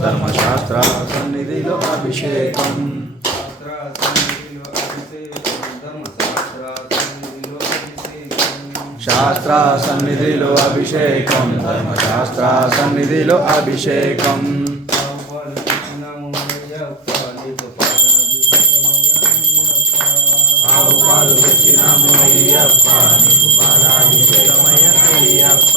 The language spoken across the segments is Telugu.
ధర్మశాస్త్ర సన్నిధిలో అభిషేకం శాస్త్ర సన్నిధిలో అభిషేకం ధర్మశాస్త్ర సన్నిధిలో అభిషేకం ఆవు పాలు తెచ్చినాము అయ్యప్ప నీకు పాలాభిషేకమయ్య అయ్యప్ప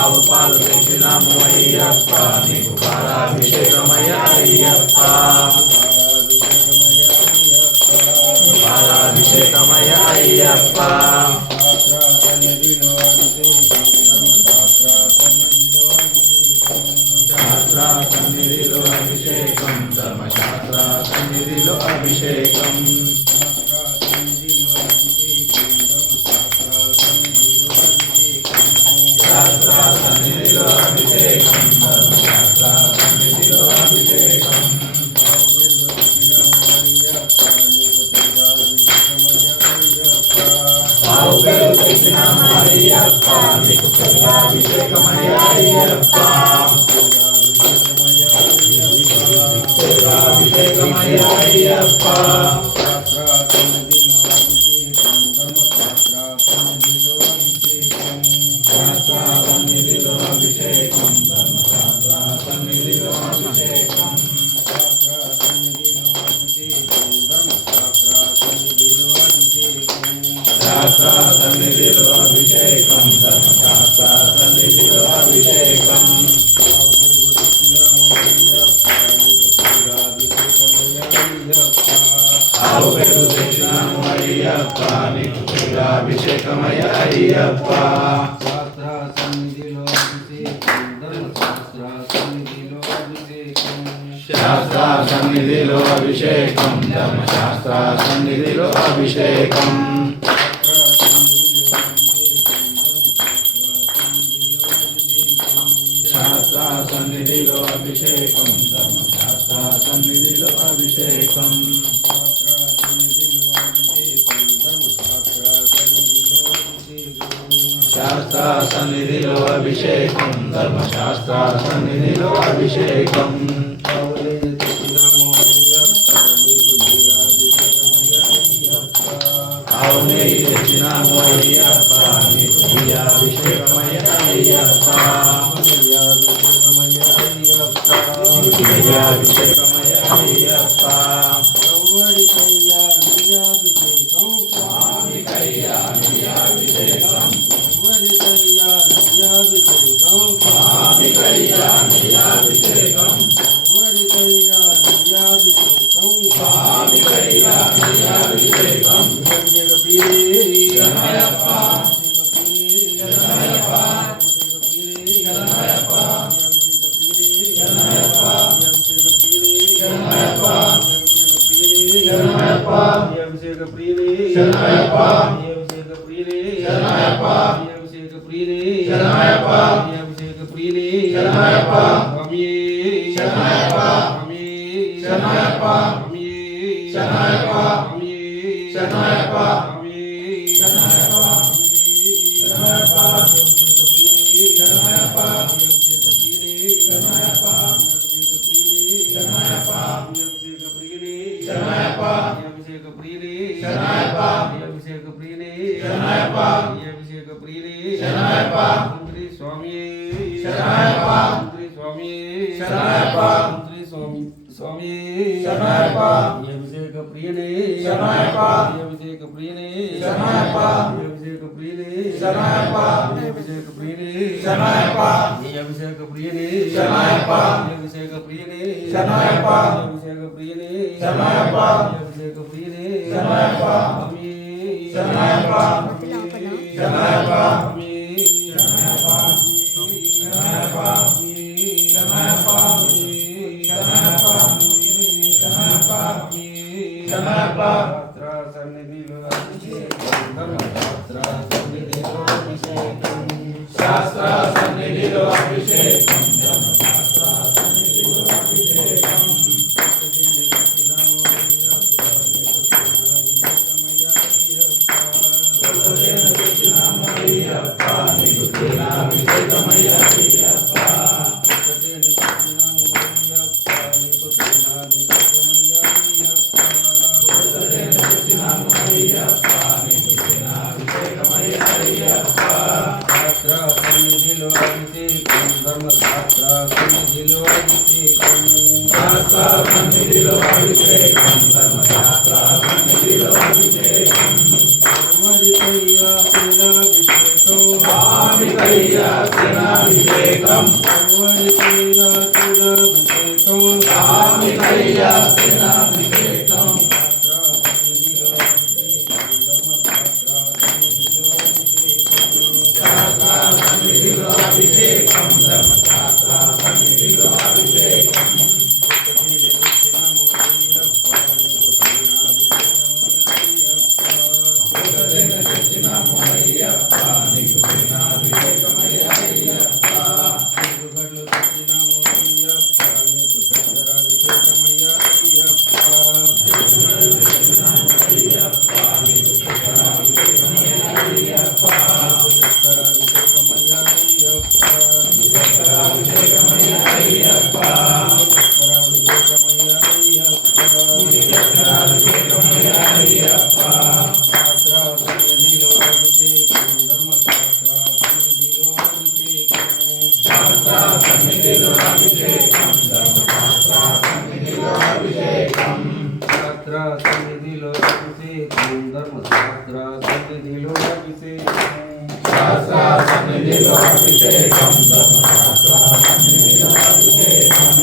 ఆవు పాలు తెచ్చినాము అయ్యప్ప నీకు పాలాభిషేకమయ్య అయ్యప్ప పాలాభిషేకమయ్య అయ్యప్ప శాస్త్ర సన్నిధిలో అభిషేకం ధర్మశాస్త్ర సన్నిధిలో అభిషేకం శాస్త్ర సన్నిధిలో అభిషేకం ధర్మశాస్త్ర సన్నిధిలో అభిషేకం ఆవు పేరు తెచ్చినాము అయ్యప్ప నీకు అభిషేకమయ్య అయ్యప్ప అభిషేకమయ్య అయ్యప్ప శాస్త్ర సన్నిధిలో అభిషేకం ధర్మశాస్త్ర సన్నిధిలో అభిషేకం శాస్త్ర సన్నిధిలో అభిషేకం ధర్మశాస్త్ర సన్నిధిలో అభిషేకం ఆవు పేరు తెచ్చినాము అయ్యప్ప నీకు అభిషేకమయ్య అయ్యప్ప శాస్త్ర సన్నిధిలో అభిషేకం ధర్మశాస్త్ర సన్నిధిలో అభిషేకం శాస్త్ర సన్నిధిలో అభిషేకం ధర్మశాస్త్ర సన్నిధిలో అభిషేకం శాస్త్ర సన్నిధిలో అభిషేకం ధర్మశాస్త్ర సన్నిధిలో అభిషేకం ఆవు నెయ్యి తెచ్చినాము అయ్యప్ప నీకు అభిషేకమయ్య అయ్యప్ప అభిషేకమయ్య అయ్యప్ప సన్నిధిలో అభిషేకం ధర్మశాస్త్ర సన్నిధిలో అభిషేకం స్వామికయ్య తినాభిషేకం స్వామికయ్య తినాభిషేకం సన్నిధిలో అభిషేకం ధర్మశాస్త్ర సన్నిధిలో అభిషేకం అయ్యప్ప నీకు తినాభిషేకమయ్య అయ్యప్ప సన్నిధిలో అభిషేకం ధర్మశాస్త్ర సన్నిధిలో అభిషేకం శాస్త్ర సన్నిధిలో అభిషేకం ధర్మశాస్త్ర సన్నిధిలో అభిషేకం శాస్త్ర సన్నిధిలో అభిషేకం ధర్మశాస్త్ర సన్నిధిలో అభిషేకం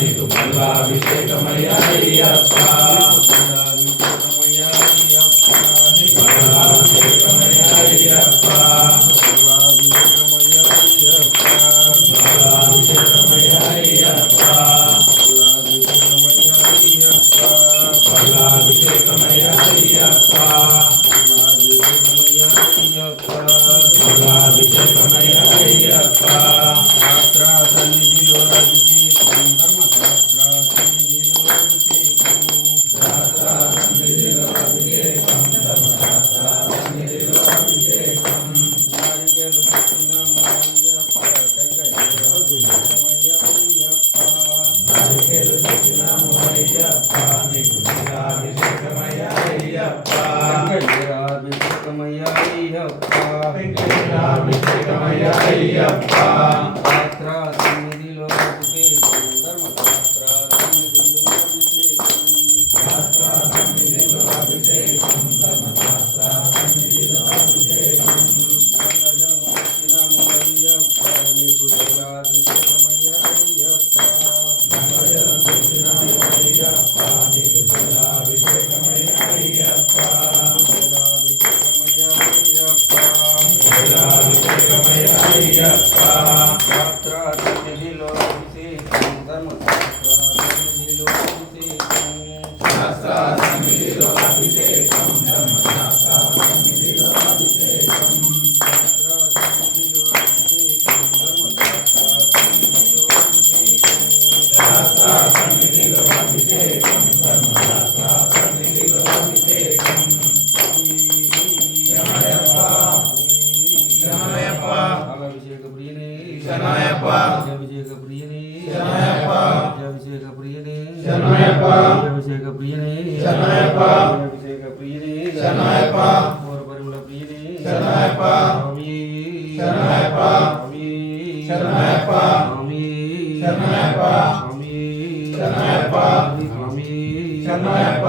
నీకు పల్లాభిషేకమయ్య అయ్యప్ప పల్లాభిషేకమయ్య అయ్యప్ప పల్లాభిషేకమయ్య అయ్యప్ప పల్లాభిషేకమయ్య అయ్యప్ప పల్లాభిషేకమయ్య అయ్యప్ప శాస్త్ర సన్నిధిలో అభిషేకం ధర్మశాస్త్ర సన్నిధిలో అభిషేకం శాస్త్ర సన్నిధిలో అభిషేకం ధర్మశాస్త్ర సన్నిధిలో అభిషేకం నారికేలు తెచ్చినాము అయ్యప్ప టెంకాయ అయ్యప్ప నారికేలు తెచ్చినాము అయ్యప్ప నీకు అభిషేకమయ్య అయ్యప్ప అభిషేకమయ్య అయ్యప్ప అభిషేకమయ్య అయ్యప్ప శాస్త్ర సన్నిధిలో అభిషేకం ధర్మశాస్త్ర సన్నిధిలో అభిషేకం శాస్త్ర సన్నిధిలో అభిషేకం ధర్మశాస్త్ర సన్నిధిలో అభిషేకం అయ్యప్ప నీకు అభిషేకమయ్య అయ్యప్ప అయ్యప్ప నీకు అభిషేకమయ్య అయ్యప్ప అభిషేకమయ్య అయ్యప్ప శాస్త్ర సన్నిధిలో అభిషేకం ధర్మశాస్త్ర సన్నిధిలో అభిషేకం శాస్త్ర సన్నిధిలో అభిషేకం ధర్మశాస్త్ర సన్నిధిలో అభిషేకం శాస్త్ర సన్నిధిలో అభిషేకం ధర్మశాస్త్ర సన్నిధిలో అభిషేకం శాస్త్ర సన్నిధిలో అభిషేకం ధర్మశాస్త్ర సన్నిధిలో అభిషేకం అభిషేక ప్రియనే శరణయ్యప్ప అభిషేక ప్రియనే శరణయ్యప్ప అభిషేక ప్రియనే శరణయ్యప్ప అభిషేక ప్రియనే శరణయ్యప్ప అభిషేక ప్రియనే శరణయ్యప్ప పూర్వ పరిమళ ప్రియనే శరణయ్యప్ప స్వామి శరణయ్యప్ప స్వామి శరణయ్యప్ప స్వామి శరణయ్యప్ప స్వామి శరణయ్యప్ప స్వామి శరణయ్యప్ప